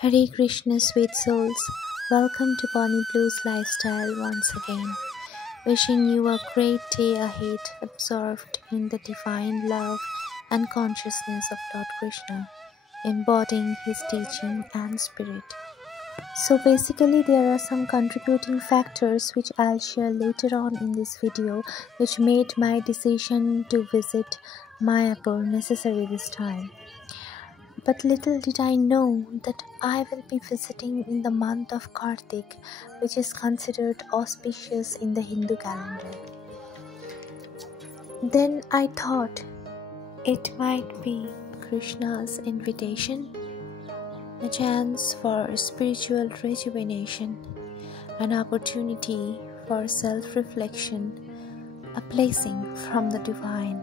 Hare Krishna, sweet souls. Welcome to Bonnie Blues Lifestyle once again. Wishing you a great day ahead, absorbed in the divine love and consciousness of Lord Krishna, embodying his teaching and spirit. So basically there are some contributing factors which I'll share later on in this video which made my decision to visit Mayapur necessary this time. But little did I know that I will be visiting in the month of Kartik, which is considered auspicious in the Hindu calendar. Then I thought it might be Krishna's invitation, a chance for spiritual rejuvenation, an opportunity for self-reflection, a blessing from the divine.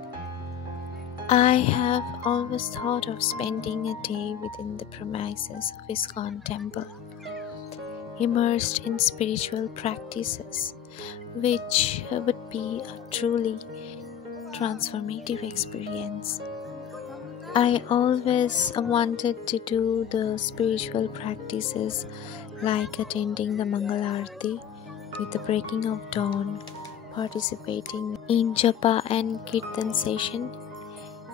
I have always thought of spending a day within the premises of ISKCON temple, immersed in spiritual practices, which would be a truly transformative experience. I always wanted to do the spiritual practices like attending the Mangal Aarti with the breaking of dawn, participating in Japa and Kirtan session,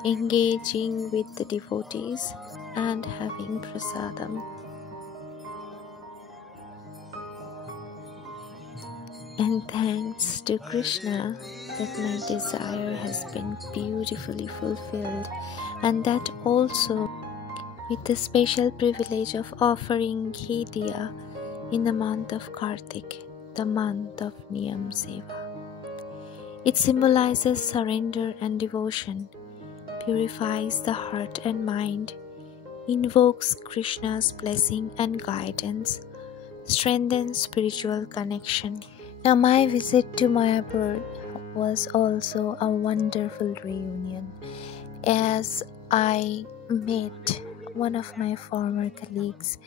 engaging with the devotees and having prasadam. And thanks to Krishna that my desire has been beautifully fulfilled, and that also with the special privilege of offering ghee diya in the month of Kartik, the month of Niyam Seva. It symbolizes surrender and devotion, purifies the heart and mind, invokes Krishna's blessing and guidance, strengthens spiritual connection. Now my visit to Mayapur was also a wonderful reunion, as I met one of my former colleagues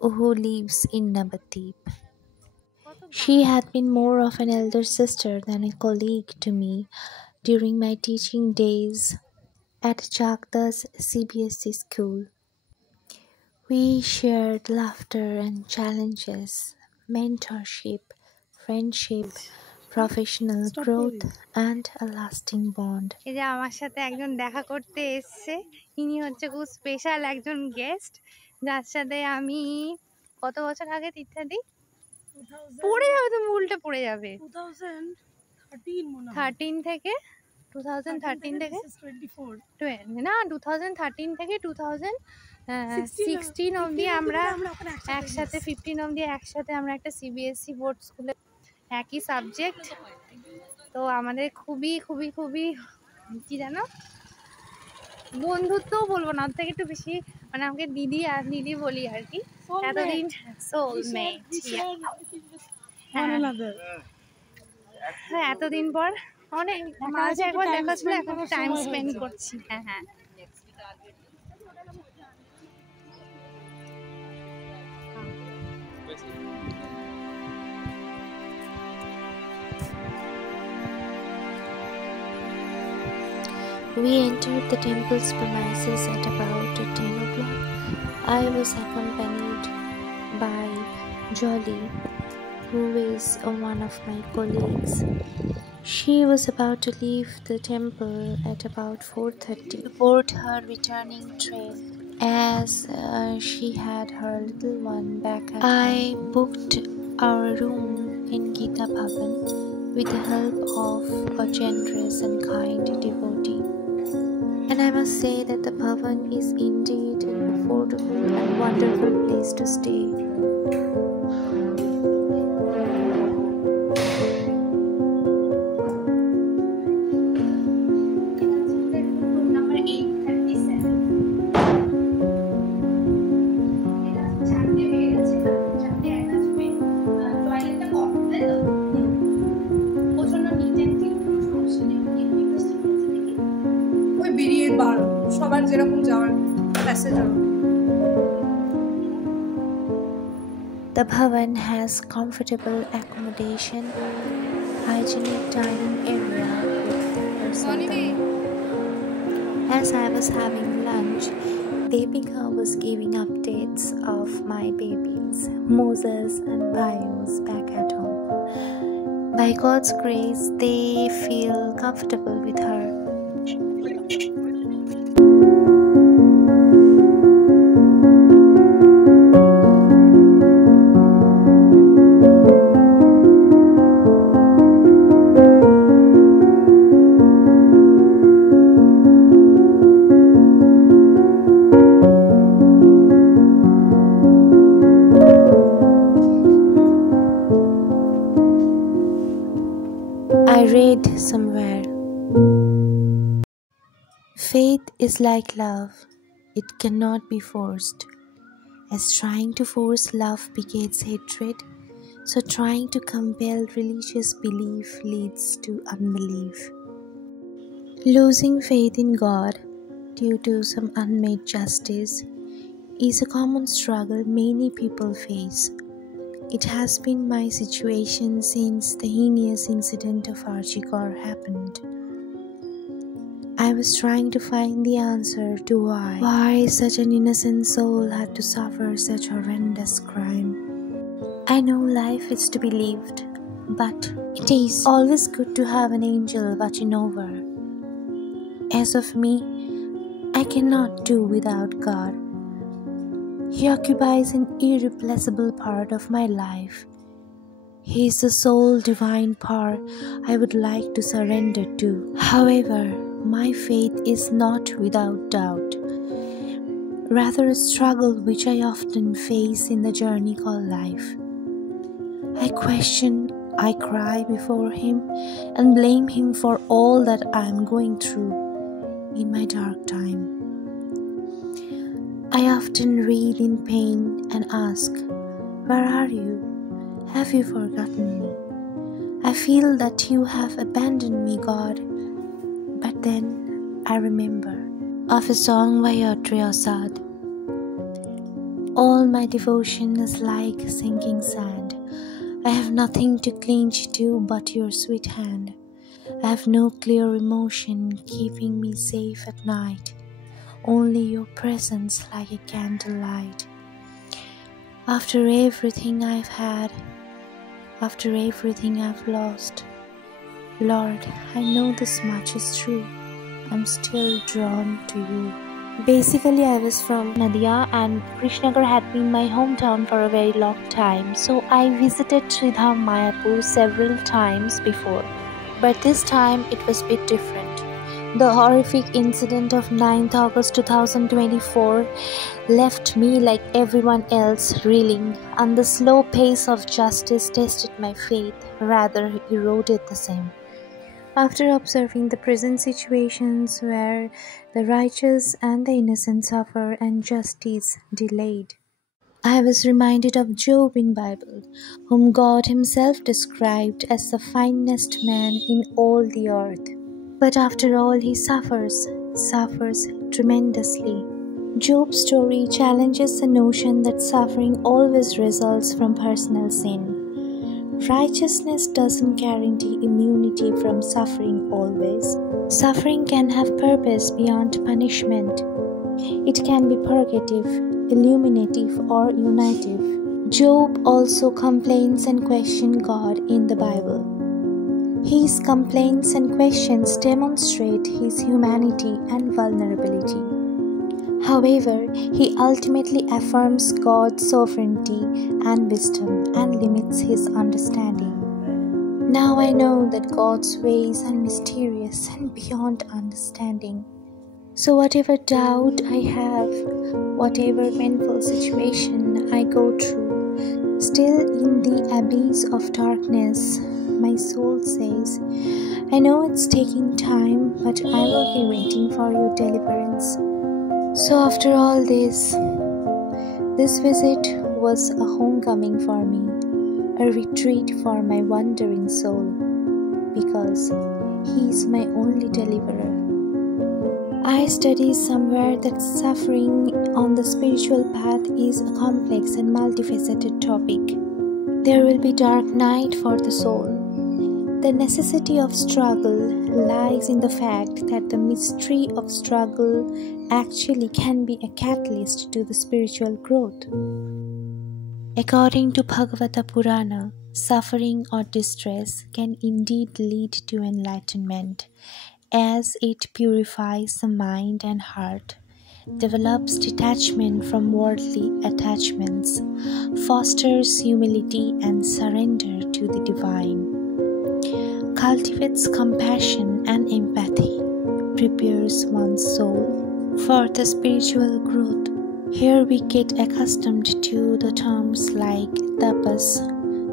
who lives in Navadvip. She had been more of an elder sister than a colleague to me during my teaching days at Jagda's CBSE school. We shared laughter and challenges, mentorship, friendship, professional growth, and a lasting bond. এই যে আমার সাথে একজন দেখা করতে এসেছে, ইনি হচ্ছে খুব স্পেশাল একজন গেস্ট, যার সাথে আমি কত বছর আগে তীর্থাদি পড়ে যাবে, তুমি উল্টে পড়ে যাবে, 2013 থেকে 2013 থেকে না 2013 থেকে 2016 অবধি আমরা একসাথে, 15 অবধি একসাথে আমরা একটা সিবিএসই বোর্ড স্কুলে একই সাবজেক্ট। তো আমাদের খুবই খুবই খুবই কি জানো, বন্ধুত্বও বলবো না, ওর থেকে একটু বেশি, মানে আমাকে দিদি আর দিদি বলি আর কি, এতদিন সোলমেট। হ্যাঁ, এতদিন পর অনেক মাঝে একবার দেখা ছিল, এখন টাইম স্পেন্ড করছি। হ্যাঁ হ্যাঁ। We entered the temple's premises at about 10 o'clock. I was accompanied by Jolly, who is one of my colleagues. She was about to leave the temple at about 4:30 to board her returning train, as she had her little one back at home. I booked our room in Gita Bhavan with the help of a generous and kind devotee. And I must say that the Bhavan is indeed an affordable and wonderful place to stay. The Bhavan has comfortable accommodation, hygienic dining area with prasadam. As I was having lunch, baby girl was giving updates of my babies, Moses and Bios, back at home. By God's grace, they feel comfortable with her. I read somewhere, faith is like love, it cannot be forced. As trying to force love begets hatred, so trying to compel religious belief leads to unbelief. Losing faith in God due to some unmade justice is a common struggle many people face. It has been my situation since the heinous incident of Archie happened. I was trying to find the answer to why such an innocent soul had to suffer such horrendous crime. I know life is to be lived, but it is always good to have an angel watching over. As of me, I cannot do without God. He occupies an irreplaceable part of my life. He is the sole divine power I would like to surrender to. However, my faith is not without doubt, rather a struggle which I often face in the journey called life. I question, I cry before Him and blame Him for all that I am going through in my dark time. I often read in pain and ask, "Where are you? Have you forgotten me? I feel that you have abandoned me, God." But then I remember of a song by Audrey Assad. All my devotion is like sinking sand. I have nothing to cling to but your sweet hand. I have no clear emotion keeping me safe at night. Only your presence like a candlelight. After everything I've had, after everything I've lost, Lord, I know this much is true. I'm still drawn to you. Basically, I was from Nadia and Krishnagar had been my hometown for a very long time. So I visited Sreedham Mayapur several times before. But this time it was a bit different. The horrific incident of 9th August 2024 left me like everyone else reeling, and the slow pace of justice tested my faith, rather eroded the same. After observing the present situations where the righteous and the innocent suffer and justice delayed, I was reminded of Job in Bible, whom God Himself described as the finest man in all the earth. But after all, he suffers tremendously. Job's story challenges the notion that suffering always results from personal sin. Righteousness doesn't guarantee immunity from suffering always. Suffering can have purpose beyond punishment. It can be purgative, illuminative, or unitive. Job also complains and questions God in the Bible. His complaints and questions demonstrate his humanity and vulnerability. However, he ultimately affirms God's sovereignty and wisdom and limits his understanding. Now I know that God's ways are mysterious and beyond understanding. So whatever doubt I have, whatever painful situation I go through, still in the abyss of darkness, my soul says, I know it's taking time, but I will be waiting for your deliverance. So after all this visit was a homecoming for me, a retreat for my wandering soul, because He is my only deliverer. I studied somewhere that suffering on the spiritual path is a complex and multifaceted topic. There will be dark night for the soul. The necessity of struggle lies in the fact that the mystery of struggle actually can be a catalyst to the spiritual growth. According to Bhagavata Purana, suffering or distress can indeed lead to enlightenment, as it purifies the mind and heart, develops detachment from worldly attachments, fosters humility and surrender to the divine, cultivates compassion and empathy, prepares one's soul for the spiritual growth. Here we get accustomed to the terms like tapas,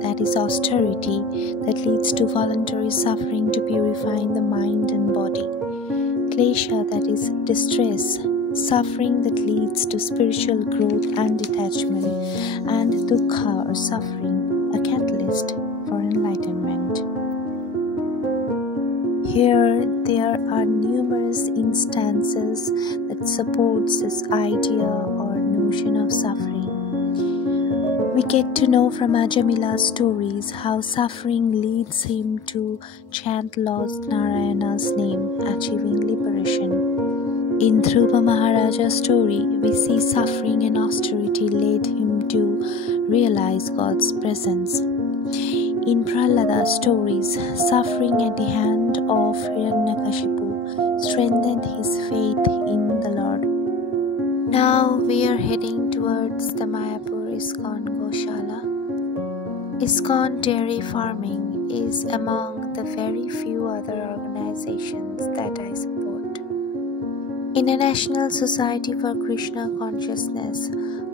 that is austerity, that leads to voluntary suffering to purifying the mind and body, klesha, that is distress, suffering that leads to spiritual growth and detachment, and dukkha or suffering, a catalyst for enlightenment. Here there are numerous instances that supports this idea or notion of suffering. We get to know from Ajamila's stories how suffering leads him to chant Lord Narayana's name, achieving liberation. In Dhruva Maharaja's story, we see suffering and austerity led him to realize God's presence. In Prahlada's stories, suffering at the hand of Hiranyakashipu strengthened his faith in the Lord. Now we are heading towards the Mayapur ISKCON Goshala. ISKCON Dairy Farming is among the very few other organizations that I support. International Society for Krishna Consciousness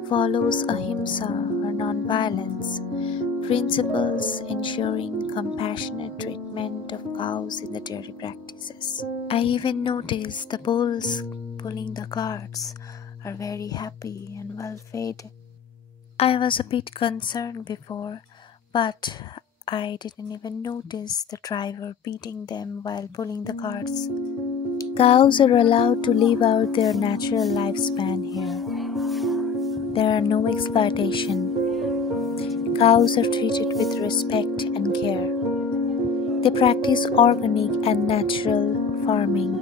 follows ahimsa or non-violence principles, ensuring compassionate treatment of cows in the dairy practices. I even noticed the bulls pulling the carts are very happy and well fed. I was a bit concerned before, but I didn't even notice the driver beating them while pulling the carts. Cows are allowed to live out their natural lifespan here. There are no exploitation. Cows are treated with respect and care. They practice organic and natural farming.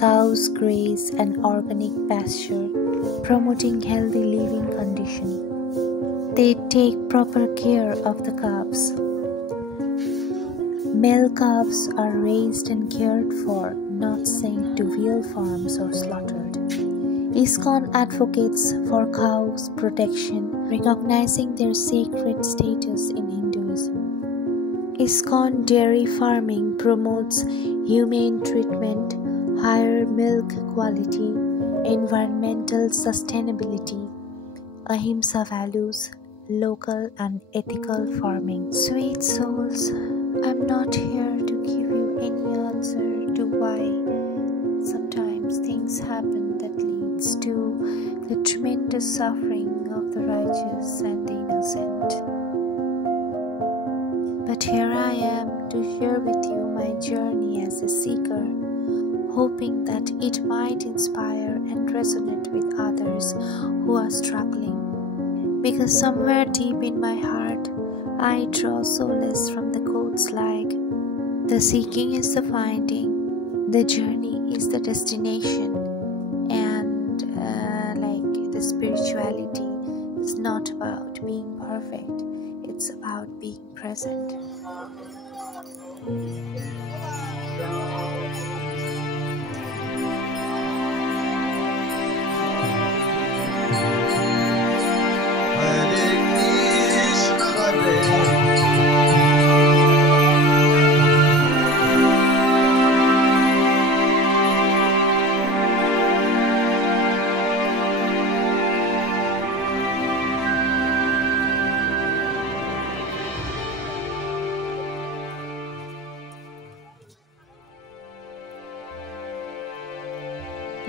Cows graze an organic pasture, promoting healthy living conditions. They take proper care of the calves. Male calves are raised and cared for, not sent to veal farms or slaughtered. ISKCON advocates for cows' protection, recognizing their sacred status in Hinduism. ISKCON Dairy Farming promotes humane treatment, higher milk quality, environmental sustainability, ahimsa values, local and ethical farming. Sweet souls, I'm not here to give you any answer to why sometimes things happen that leads to the tremendous suffering of the righteous and the innocent. But here I am to share with you my journey as a seeker, hoping that it might inspire and resonate with others who are struggling. Because somewhere deep in my heart, I draw solace from the quotes like, "The seeking is the finding, the journey is the destination," and the spirituality is not about being perfect, it's about being present.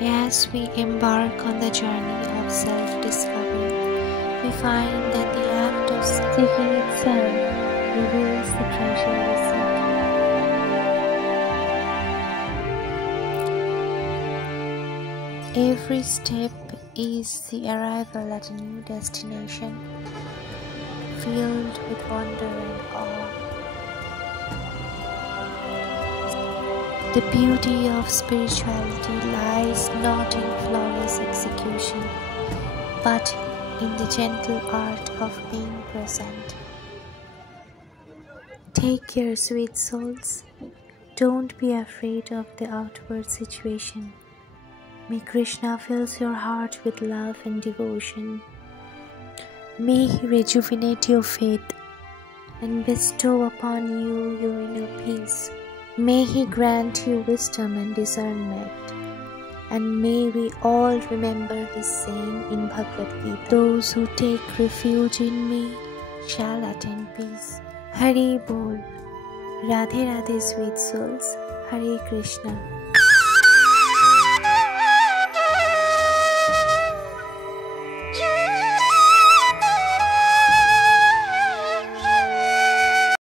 As we embark on the journey of self-discovery, we find that the act of seeking itself reveals the treasure we seek. Every step is the arrival at a new destination, filled with wonder and awe. The beauty of spirituality lies not in flawless execution, but in the gentle art of being present. Take care, sweet souls. Don't be afraid of the outward situation. May Krishna fills your heart with love and devotion. May He rejuvenate your faith and bestow upon you your inner peace. May He grant you wisdom and discernment. And may we all remember His saying in Bhagavad Gita, "Those who take refuge in me shall attain peace." Hari Bol. Radhe Radhe, sweet souls. Hare Krishna.